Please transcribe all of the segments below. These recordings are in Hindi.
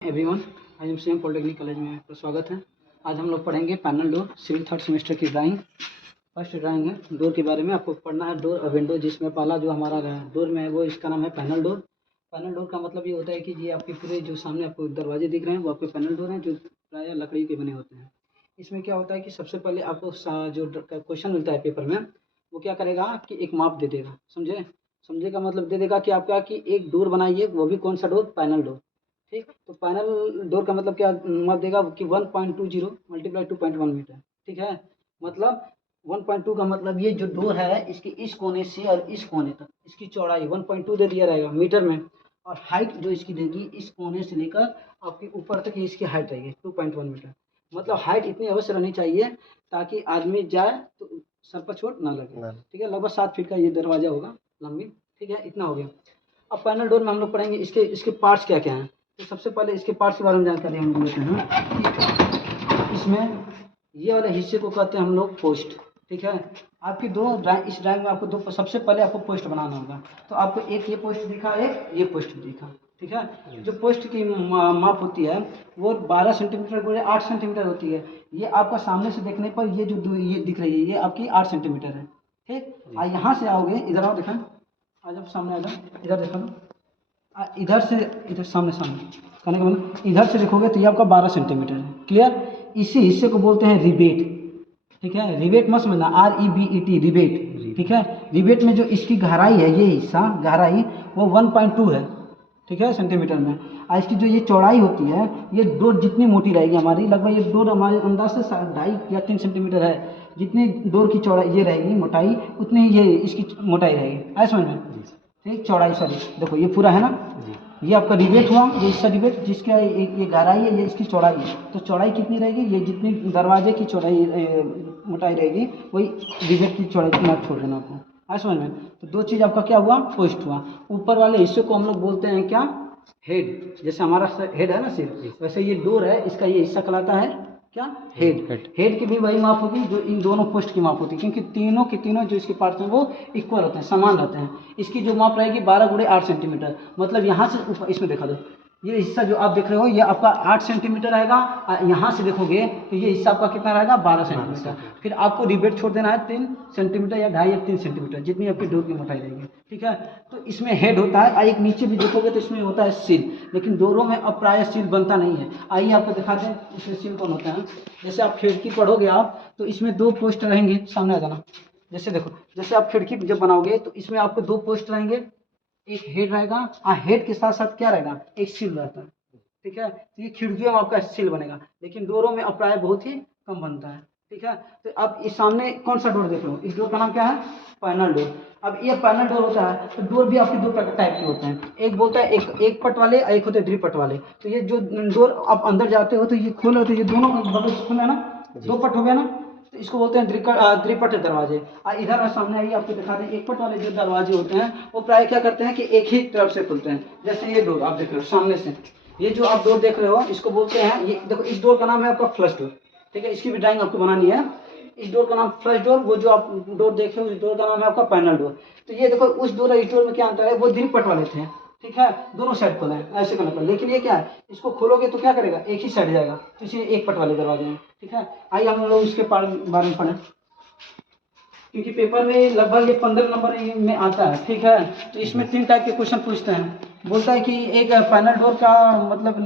एवरीवन, आज हम सीएम पॉलिटेक्निक कॉलेज में आपका स्वागत है। आज हम लोग पढ़ेंगे panel door civil third semester की ड्राइंग। फर्स्ट ड्राइंग है डोर के बारे में। आपको पढ़ना है डोर और विंडो, जिसमें पहला जो हमारा डोर में है वो इसका नाम है पैनल डोर। पैनल डोर का मतलब ये होता है कि ये आपके पूरे जो सामने आपको दरवाजे दिख रहे हैं वो आपके पैनल डोर हैं, जो प्रायः लकड़ी के बने होते हैं। इसमें क्या होता है कि सबसे पहले आपको जो क्वेश्चन मिलता है पेपर में, वो क्या करेगा कि एक माप दे देगा। समझे? समझे का मतलब दे देगा कि आप क्या कि एक डोर बनाइए, वो भी कौन सा डोर? Panel door. ठीक, तो पैनल डोर का मतलब क्या माप देगा कि 1.20 मल्टीप्लाई 2.1 मीटर। ठीक है, मतलब 1.2 का मतलब ये जो डोर है इसके इस कोने से और इस कोने तक इसकी चौड़ाई 1.2 दे दिया रहेगा मीटर में, और हाइट जो इसकी देगी इस कोने से लेकर आपके ऊपर तक ये इसकी हाइट रहेगी 2.1 मीटर। मतलब हाइट इतनी अवश्य रहनी चाहिए ताकि आदमी जाए तो सर पर चोट ना लगे। ठीक है, लगभग 7 फीट का ये दरवाजा होगा लंबी। ठीक है, इतना हो गया। अब पैनल डोर में हम लोग पढ़ेंगे इसके इसके पार्ट्स क्या क्या हैं। तो सबसे पहले इसके पार्ट्स के बारे में जानकारी हम लेते हैं। इसमें ये वाले हिस्से को कहते हैं हम लोग पोस्ट। ठीक है, आपकी इस ड्राइंग में आपको दो, सबसे पहले आपको पोस्ट बनाना होगा। तो आपको एक ये पोस्ट दिखा, एक ये पोस्ट दिखा। ठीक है, जो पोस्ट की माप होती है वो 12 सेंटीमीटर गुणे 8 सेंटीमीटर होती है। ये आपका सामने से देखने पर ये जो ये दिख रही है ये आपकी 8 सेंटीमीटर है। ठीक, यहाँ से आओगे, इधर आओ, देखा आ जाओ, सामने आ जाओ, इधर देखो, इधर से इधर सामने कहने का मतलब इधर से देखोगे तो ये आपका 12 सेंटीमीटर है। क्लियर? इसी हिस्से को बोलते हैं रिबेट। ठीक है, रिबेट मत समझना, REBET, रिबेट। ठीक है, रिबेट में जो इसकी गहराई है, ये हिस्सा गहराई वो 1.2 है। ठीक है, सेंटीमीटर में। और इसकी जो ये चौड़ाई होती है, ये डोर जितनी मोटी रहेगी हमारी, लगभग ये डोर हमारे अंदाज से 2.5 या 3 सेंटीमीटर है। जितनी डोर की चौड़ाई ये रहेगी मोटाई, उतनी ये इसकी मोटाई रहेगी। आए समझ में? ठीक, चौड़ाई, सॉरी, देखो ये पूरा है ना, ये आपका रिबेट हुआ, ये इसका रिबेट जिसका एक ये गहराई है, ये इसकी चौड़ाई है। तो चौड़ाई कितनी रहेगी? ये जितनी दरवाजे की चौड़ाई मोटाई रहेगी वही रिबेट की चौड़ाई इतना छोड़ देना आपको। आए समझ में? तो दो चीज़ आपका क्या हुआ? पोस्ट हुआ। ऊपर वाले हिस्से को हम लोग बोलते हैं क्या? हेड। जैसे हमारा हेड है ना सिर, वैसे ये डोर है, इसका ये हिस्सा कहलाता है क्या? हेड। हेड की भी वही माप होगी जो इन दोनों पोस्ट की माप होती है, क्योंकि तीनों के तीनों जो इसके पार्ट्स हैं वो इक्वल होते हैं, समान रहते हैं। इसकी जो माप रहेगी 12 गुणे 8 सेंटीमीटर। मतलब यहाँ से ऊपर, इसमें देखा दो, ये हिस्सा जो आप देख रहे हो ये आपका 8 सेंटीमीटर रहेगा। यहाँ से देखोगे तो ये हिस्सा आपका कितना रहेगा? 12 सेंटीमीटर। फिर आपको रिबेट छोड़ देना है 3 सेंटीमीटर या 2.5 या 3 सेंटीमीटर, जितनी आपकी डोर की मोटाई रहेगी। ठीक है, तो इसमें हेड होता है, एक नीचे भी देखोगे तो इसमें होता है सील, लेकिन डोरों में अब प्राय सील बनता नहीं है। आइए आपको दिखाते हैं इसमें सील कौन होता है। जैसे आप खिड़की पढ़ोगे आप, तो इसमें 2 पोस्ट रहेंगे। सामने आ जाना। जैसे देखो, जैसे आप खिड़की जब बनाओगे तो इसमें आपको 2 पोस्ट रहेंगे, एक हेड रहेगा, हेड के साथ साथ क्या रहेगा? एक सील रहता है। ठीक है, तो ये खिड़कियों में आपका सील बनेगा, लेकिन डोरों में अप्लाई बहुत ही कम बनता है। ठीक है, तो अब इस सामने कौन सा डोर देख लो, इस डोर का नाम क्या है? Panel door. अब ये पैनल डोर होता है, तो डोर भी आपके 2 टाइप के होते हैं। एक बोलता है एक पट वाले, एक होते हैं द्विपट वाले। तो ये जो डोर आप अंदर जाते हो तो ये खोले होते हैं, ये दोनों बगल से खुला है ना, 2 पट हो गया ना, तो इसको बोलते हैं द्विपट दरवाजे। इधर सामने आइए, आपको दिखा दें, एक पट वाले जो दरवाजे होते हैं वो प्राय क्या करते हैं कि एक ही तरफ से खुलते हैं। जैसे ये डोर आप देख रहे हो सामने से, ये जो आप डोर देख रहे हो इसको बोलते हैं, ये देखो, इस डोर का नाम है आपका फ्लश डोर। ठीक है, इसकी भी ड्राइंग आपको बनानी है। इस डोर का नाम फ्लश डोर, वो जो आप डोर देख रहे हो उस डोर का नाम है आपका पैनल डोर। तो ये देखो, उस डोर और इस डोर में क्या अंतर है? वो द्विपट वाले थे। ठीक है, दोनों साइड खोले हैं ऐसे करना पड़ेगा, लेकिन ये क्या है, इसको खोलोगे तो क्या करेगा? एक ही साइड जाएगा, तो इसलिए एक पट वाले दरवाजे हैं। ठीक है, आइए हम लोग इसके बारे में पढ़ें, क्योंकि पेपर में लगभग ये 15 नंबर में आता है। ठीक है, तो इसमें 3 टाइप के क्वेश्चन पूछते हैं। बोलता है कि एक पैनल डोर का मतलब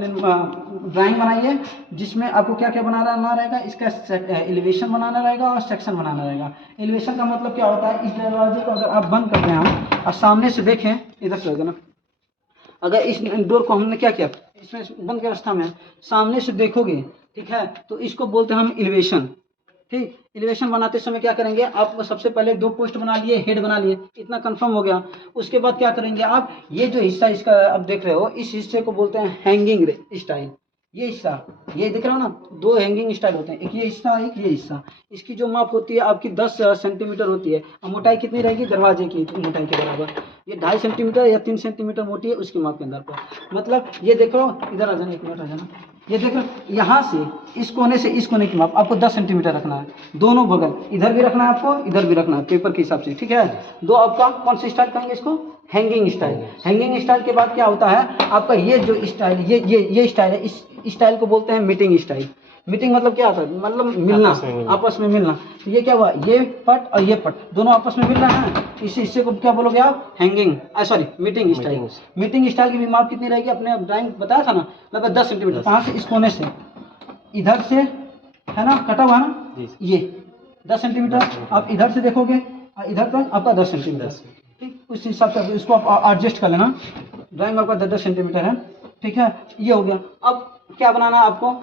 ड्राइंग बनाइए, जिसमें आपको क्या क्या बनाना रहेगा? इसका एलिवेशन बनाना रहेगा और सेक्शन बनाना रहेगा। एलिवेशन का मतलब क्या होता है? इस दरवाजे को अगर आप बंद करते हैं और सामने से देखें, इधर से ना, अगर इस डोर को हमने क्या किया, इसमें बंद की अवस्था में सामने से देखोगे, ठीक है, तो इसको बोलते हैं हम एलिवेशन। ठीक, एलिवेशन बनाते समय क्या करेंगे आप? सबसे पहले 2 पोस्ट बना लिए, हेड बना लिए, इतना कंफर्म हो गया। उसके बाद क्या करेंगे आप? ये जो हिस्सा इसका आप देख रहे हो, इस हिस्से को बोलते हैं हैंगिंग स्टाइल। ये हिस्सा, ये दिख रहा हो ना, 2 हैंगिंग स्टाइल होते हैं, एक ये हिस्सा, एक ये हिस्सा। इसकी जो माप होती है आपकी 10 सेंटीमीटर होती है, और मोटाई कितनी रहेगी? दरवाजे की मोटाई के बराबर। ये 2.5 सेंटीमीटर या 3 सेंटीमीटर मोटी है उसकी माप के अंदर पर। मतलब ये देख लो, इधर आ जाना, एक मिनट आ जाना, ये देखो, यहाँ से इस कोने से इस कोने की माप आपको 10 सेंटीमीटर रखना है, दोनों बगल, इधर भी रखना है आपको, इधर भी रखना है पेपर के हिसाब से, ठीक है। दो आपका कौन सी स्टाइल कहेंगे इसको, हैंगिंग स्टाइल। हैंगिंग स्टाइल के बाद क्या होता है आपका, ये जो स्टाइल, ये स्टाइल है, इस स्टाइल को बोलते हैं मीटिंग स्टाइल। मीटिंग मतलब क्या होता है, मतलब मिलना, आपस में मिलना। तो ये क्या हुआ, ये पट और ये पट दोनों आपस में मिल रहे हैं, इसी हिस्से को क्या बोलोगे आप, hanging, sorry meeting style. Meeting style की भी माप कितनी रहेगी, अपने ड्राइंग बताया था ना, लगभग 10 सेंटीमीटर। कहाँ से, इस कोने से, इधर से, है ना, कटा हुआ ना, ये 10 सेंटीमीटर। आप इधर से देखोगे इधर तक आपका 10 सेंटीमीटर, ठीक। उस हिसाब से इसको आप एडजस्ट कर लेना। ड्राइंग आपका 10 सेंटीमीटर है, ठीक है। ये हो गया। अब क्या बनाना है आपको,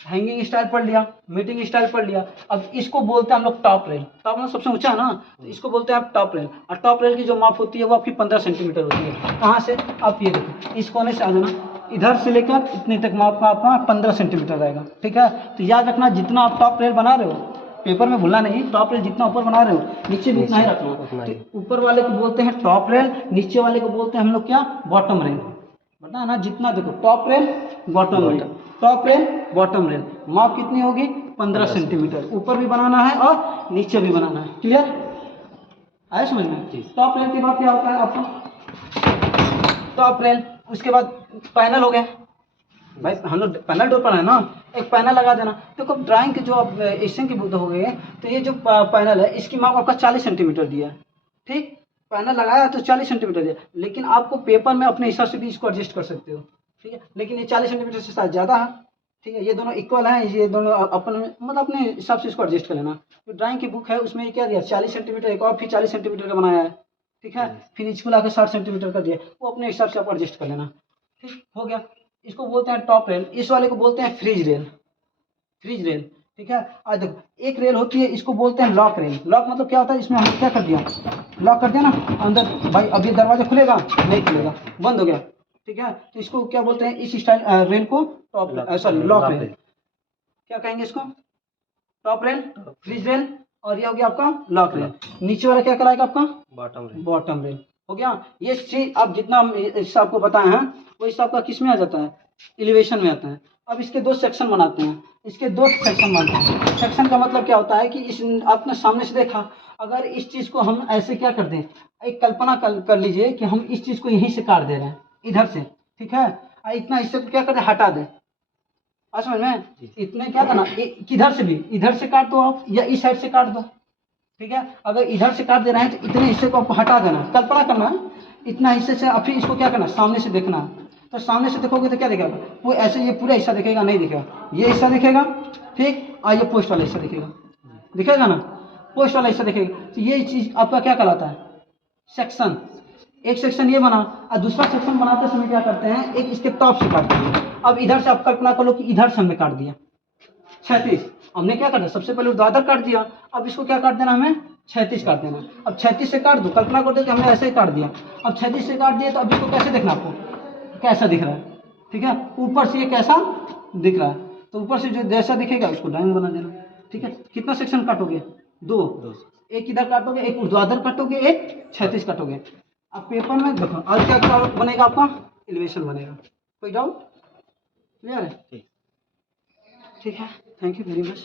हैंगिंग स्टाइल पढ़ लिया, मीटिंग स्टाइल पढ़ लिया। अब इसको बोलते हैं हम लोग टॉप रेल। टॉप मतलब सबसे ऊंचा है ना, तो इसको बोलते हैं आप टॉप रेल। और टॉप रेल की जो माप होती है वो आपकी 15 सेंटीमीटर होती है। कहाँ से, आप ये देखो, इस कोने से आ जाना, इधर से लेकर इतने तक माप का आपका 15 सेंटीमीटर रहेगा, ठीक है। तो याद रखना, जितना आप टॉप रेल बना रहे हो, पेपर में भूलना नहीं, टॉप रेल जितना ऊपर बना रहे हो नीचे भी उतना ही रखना। तो ऊपर वाले को बोलते हैं टॉप रेल, नीचे वाले को बोलते हैं हम लोग क्या, बॉटम रेल। बता ना, जितना देखो, top rail, bottom rail, top rail, bottom rail, माप कितनी होगी, 15 सेंटीमीटर। ऊपर भी बनाना है और नीचे भी बनाना है। क्लियर आया समझ में। टॉप रेल के बाद क्या होता है आपको, टॉप रेल, उसके बाद पैनल हो गया। भाई हम लोग पैनल डोर पर है ना, एक पैनल लगा देना। देखो ड्राइंग के जो आप एशियन के बुद्ध हो गए, तो ये जो पैनल है इसकी माप आपका 40 सेंटीमीटर दिया है, ठीक। पैनल लगाया तो 40 सेंटीमीटर दिया, लेकिन आपको पेपर में अपने हिसाब से भी इसको एडजस्ट कर सकते हो, ठीक है। लेकिन ये 40 सेंटीमीटर से शायद ज़्यादा है, ठीक है। ये दोनों इक्वल हैं, ये दोनों अपन मतलब अपने हिसाब से इसको एडजस्ट कर लेना। जो ड्राइंग की बुक है उसमें ये क्या दिया, 40 सेंटीमीटर, एक और फिर 40 सेंटीमीटर का बनाया है, ठीक है। फिर इसको लाकर 60 सेंटीमीटर का दिया, वो अपने हिसाब से आप एडजस्ट कर लेना, ठीक हो गया। इसको बोलते हैं टॉप रेल, इस वाले को बोलते हैं फ्रीज रेल, फ्रीज रेल, ठीक है। आज देखो, एक रेल होती है, इसको बोलते हैं लॉक रेल। लॉक मतलब क्या होता है, इसमें हमने क्या कर दिया, लॉक कर दिया ना अंदर, भाई अब ये दरवाजा खुलेगा नहीं खुलेगा, बंद हो गया, ठीक है। तो इसको क्या बोलते हैं, इस स्टाइल रेल को टॉप, सॉरी लॉक रेल, क्या कहेंगे इसको, टॉप रेल, फ्रीज रेल, और ये हो गया आपका लॉक रेल। नीचे वाला क्या कराएगा आपका, बॉटम रेल, बॉटम रेल हो गया। ये चीज आप जितना इससे आपको बताए हैं वो इससे आपका किस में आ जाता है, एलिवेशन में आता है। अब इसके दो सेक्शन बनाते हैं, इसके दो सेक्शन बनते हैं। सेक्शन का मतलब क्या होता है कि इस आपने सामने से देखा, अगर इस चीज़ को हम ऐसे क्या कर दें, एक कल्पना कर लीजिए कि हम इस चीज़ को यहीं से काट दे रहे हैं इधर से, ठीक है। इतना हिस्से को क्या कर दें, हटा दें, समझ में। इतने क्या करना, किधर से भी, इधर से काट दो आप या इस साइड से काट दो, ठीक है। अगर इधर से काट दे रहे हैं तो इतने हिस्से को आपको हटा देना, कल्पना करना है इतना हिस्से से। अब फिर इसको क्या करना, सामने से देखना है। तो सामने से देखोगे तो क्या दिखेगा, वो ऐसे ये पूरा हिस्सा दिखेगा नहीं, दिखेगा ये हिस्सा दिखेगा, ठीक। और ये पोस्ट वाला हिस्सा दिखेगा, दिखेगा ना, पोस्ट वाला हिस्सा दिखेगा। तो ये चीज़ आपका क्या कहलाता है, सेक्शन। एक सेक्शन ये बना, और दूसरा सेक्शन बनाते समय क्या करते हैं, एक इसके टॉप से काटते हैं। अब इधर से आप कल्पना कर लो कि इधर से हमने काट दिया 36, हमने क्या करना, सबसे पहले ऊर्ध्वाधर काट दिया, अब इसको क्या काट देना, हमें 36 काट देना। अब 36 से काट दो, कल्पना करते कि हमने ऐसे ही काट दिया। अब 36 से काट दिया तो अब इसको कैसे देखना, आपको कैसा दिख रहा है, ठीक है। ऊपर से ये कैसा दिख रहा है, तो ऊपर से जो जैसा दिखेगा उसको ड्राइंग बना देना, ठीक है। कितना सेक्शन काटोगे, दो, एक इधर काटोगे, एक ऊर्ध्वाधर काटोगे, एक 36 काटोगे। अब पेपर में देखो और क्या बनेगा आपका, एलिवेशन बनेगा। कोई डाउट, क्लियर है, ठीक है। Thank you very much.